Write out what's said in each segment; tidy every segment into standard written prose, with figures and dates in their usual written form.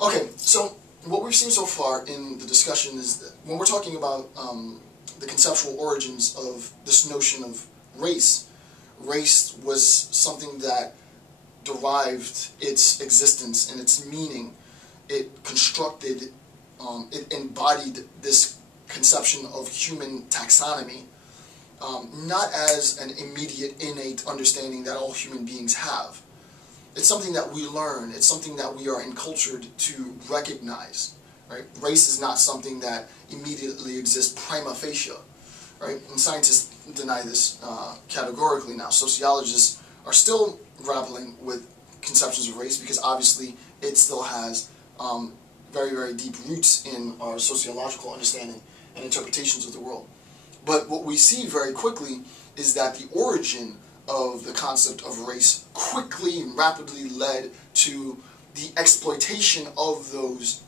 Okay, so what we've seen so far in the discussion is that when we're talking about the conceptual origins of this notion of race, race was something that derived its existence and its meaning. It constructed, it embodied this conception of human taxonomy, not as an immediate innate understanding that all human beings have. It's something that we learn. It's something that we are encultured to recognize. Right? Race is not something that immediately exists prima facie. Right? And scientists deny this categorically now. Sociologists are still grappling with conceptions of race because obviously it still has very, very deep roots in our sociological understanding and interpretations of the world. But what we see very quickly is that the origin of the concept of race quickly and rapidly led to the exploitation of those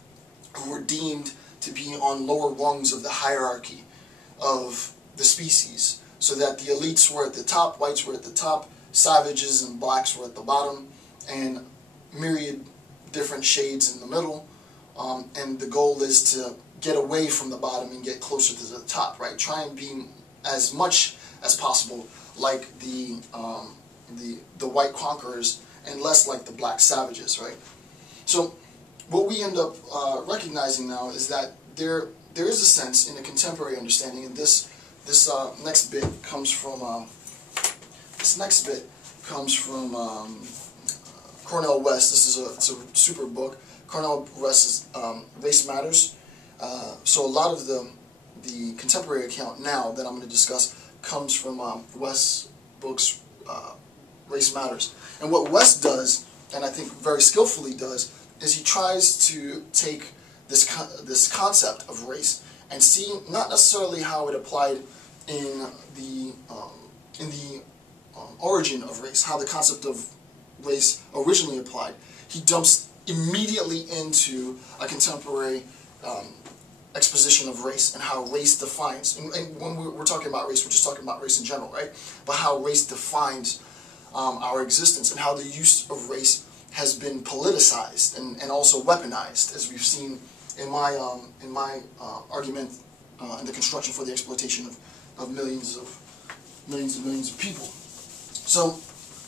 who were deemed to be on lower rungs of the hierarchy of the species, so that the elites were at the top, whites were at the top, savages and blacks were at the bottom, and myriad different shades in the middle, and the goal is to get away from the bottom and get closer to the top, right? Try and be as much as possible like the white conquerors and less like the black savages, right? So what we end up recognizing now is that there is a sense in a contemporary understanding, and this next bit comes from Cornel West. It's a super book. Cornel West's Race Matters. So a lot of the contemporary account now that I'm going to discuss comes from West's books, Race Matters. And what West does, and I think very skillfully does, is he tries to take this concept of race and see not necessarily how it applied in the origin of race, how the concept of race originally applied. He dumps immediately into a contemporary exposition of race and how race defines, and when we're talking about race, we're just talking about race in general, right? But how race defines our existence and how the use of race has been politicized and also weaponized, as we've seen in my argument in the construction for the exploitation of millions and millions of people. So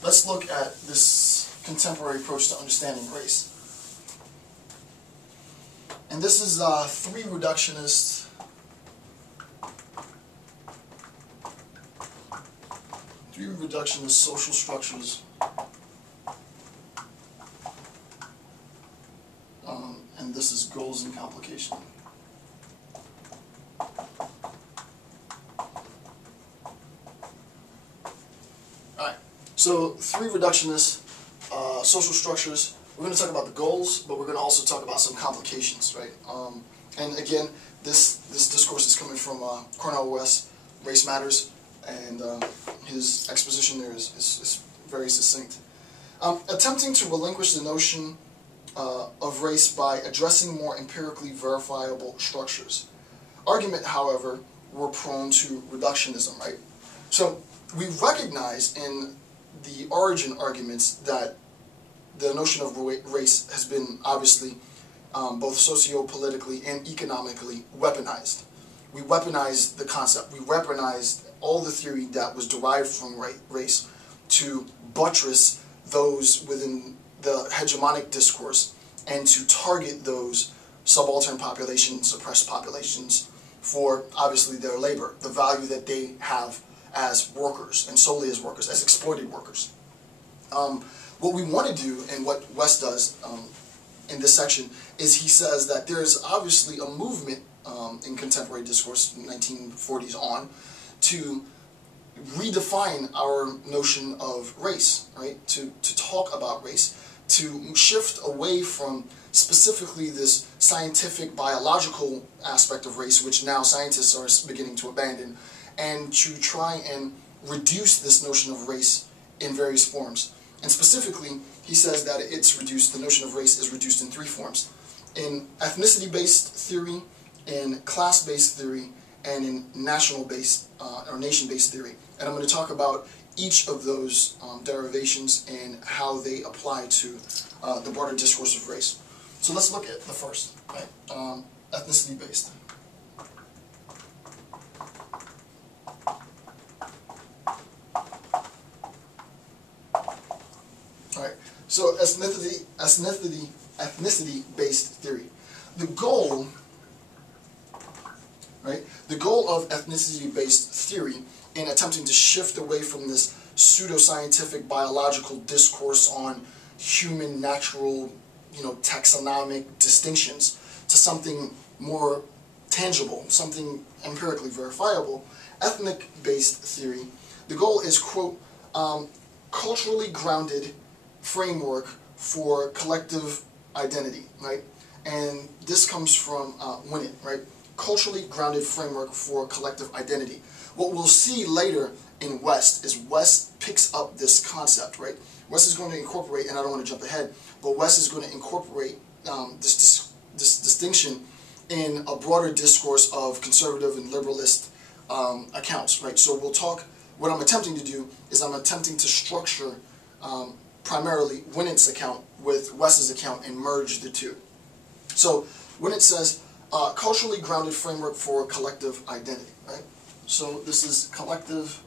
let's look at this contemporary approach to understanding race. And this is three reductionist social structures, and this is goals and complication. Alright, so three reductionist social structures. We're going to talk about the goals, but we're going to also talk about some complications, right? And again, this discourse is coming from Cornel West, Race Matters, and his exposition there is very succinct. Attempting to relinquish the notion of race by addressing more empirically verifiable structures. Argument, however, were prone to reductionism, right? So we recognize in the origin arguments that the notion of race has been obviously both socio-politically and economically weaponized. We weaponized the concept. We weaponized all the theory that was derived from race to buttress those within the hegemonic discourse and to target those subaltern populations, oppressed populations, for obviously their labor, the value that they have as workers, and solely as workers, as exploited workers. What we want to do, and what West does in this section, is he says that there is obviously a movement in contemporary discourse, 1940s on, to redefine our notion of race, right? To talk about race, to shift away from specifically this scientific, biological aspect of race, which now scientists are beginning to abandon, and to try and reduce this notion of race in various forms. And specifically, he says that the notion of race is reduced in three forms: in ethnicity-based theory, in class-based theory, and in national-based or nation-based theory. And I'm going to talk about each of those derivations and how they apply to the broader discourse of race. So let's look at the first, right? Ethnicity-based. Alright, so ethnicity-based theory. The goal, right? The goal of ethnicity-based theory in attempting to shift away from this pseudoscientific biological discourse on human natural, taxonomic distinctions to something more tangible, something empirically verifiable, ethnic-based theory, the goal is, quote, culturally grounded framework for collective identity, right? And this comes from Winnett, right? Culturally grounded framework for collective identity. What we'll see later in West is West picks up this concept, right? West is going to incorporate, and I don't want to jump ahead, but West is going to incorporate this distinction in a broader discourse of conservative and liberalist accounts, right? So we'll talk, what I'm attempting to do is I'm attempting to structure primarily Winnett's account with West's account and merge the two. So Winnett says, culturally grounded framework for collective identity, right? So this is collective